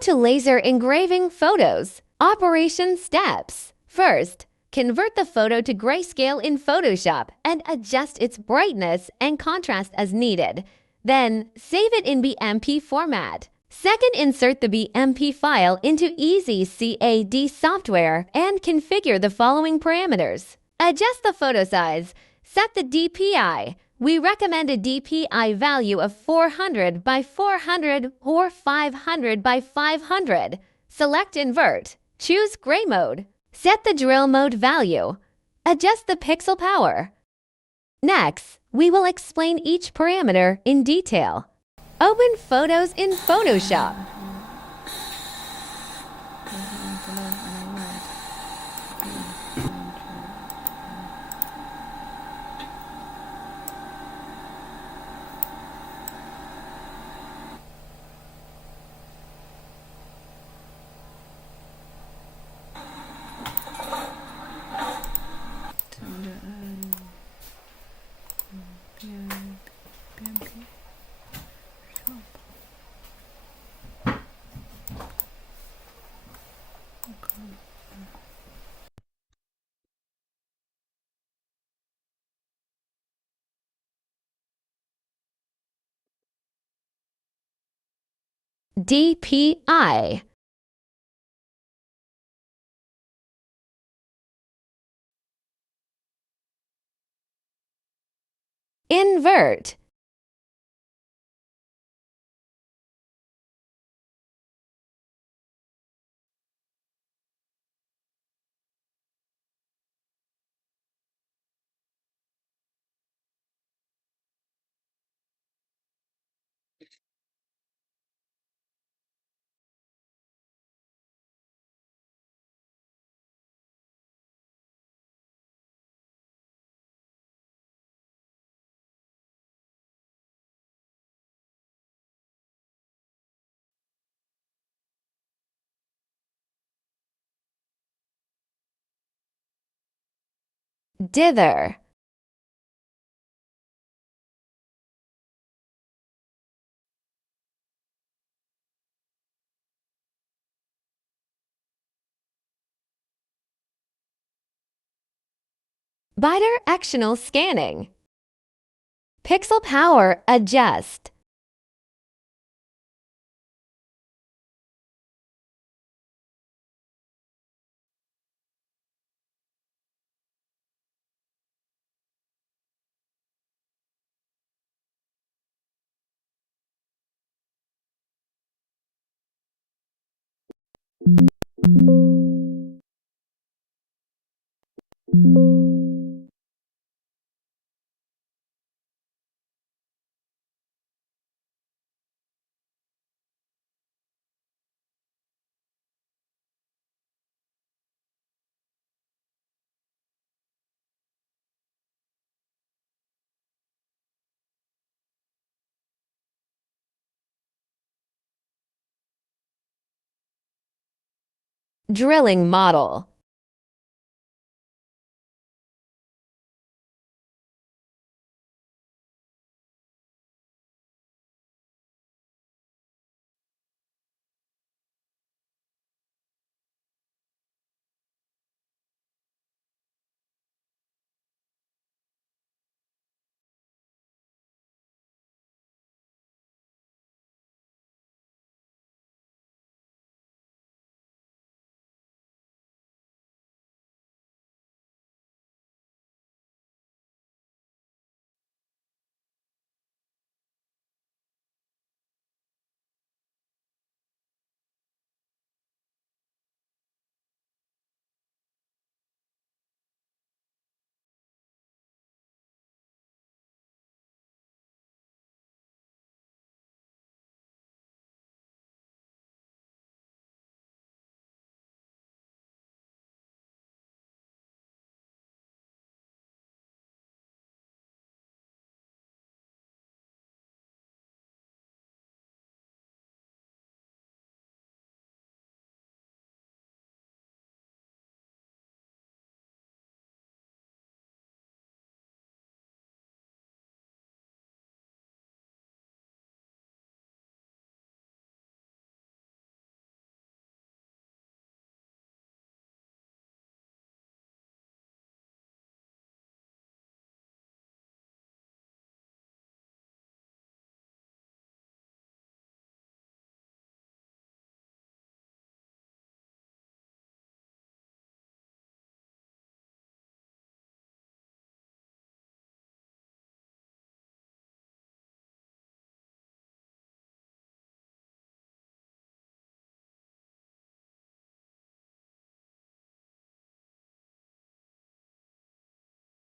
to laser engraving photos. Operation steps. First, convert the photo to grayscale in Photoshop and adjust its brightness and contrast as needed. Then, save it in BMP format. Second, insert the BMP file into EZCAD software and configure the following parameters. Adjust the photo size. Set the DPI. We recommend a DPI value of 400 by 400 or 500 by 500. Select Invert. Choose Gray mode. Set the drill mode value. Adjust the pixel power. Next, we will explain each parameter in detail. Open Photos in Photoshop. DPI. Invert. Dither. Bidirectional scanning. Pixel power adjust. Drilling model.